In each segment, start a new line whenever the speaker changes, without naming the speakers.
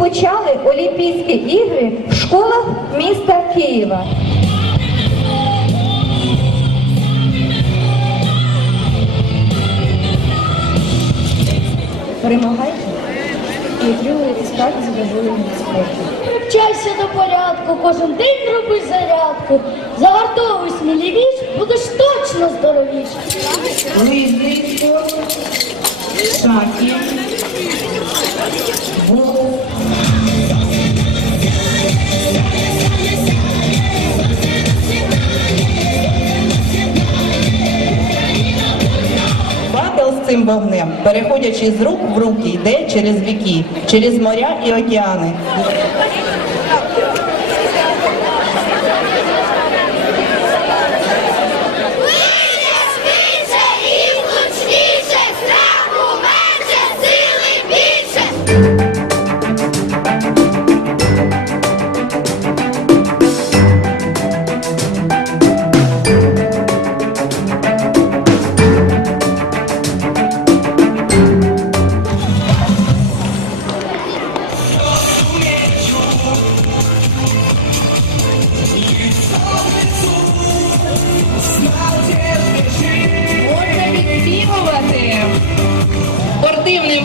почали Олімпійські ігри в школах міста Києва. Перемагайте і отримуєте справді задоволення від спорту.
Привчайся до порядку, кожен день роби зарядку. Загартовуй сміливіш, будеш точно здоровіш.
Лижний спорт, шахи, цим вогнем, переходячи з рук в руки, йде через віки, через моря і океани.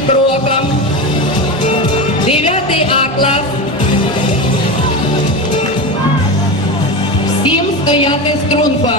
Кроком. Дев'ятий А клас. Всім стояти струнко.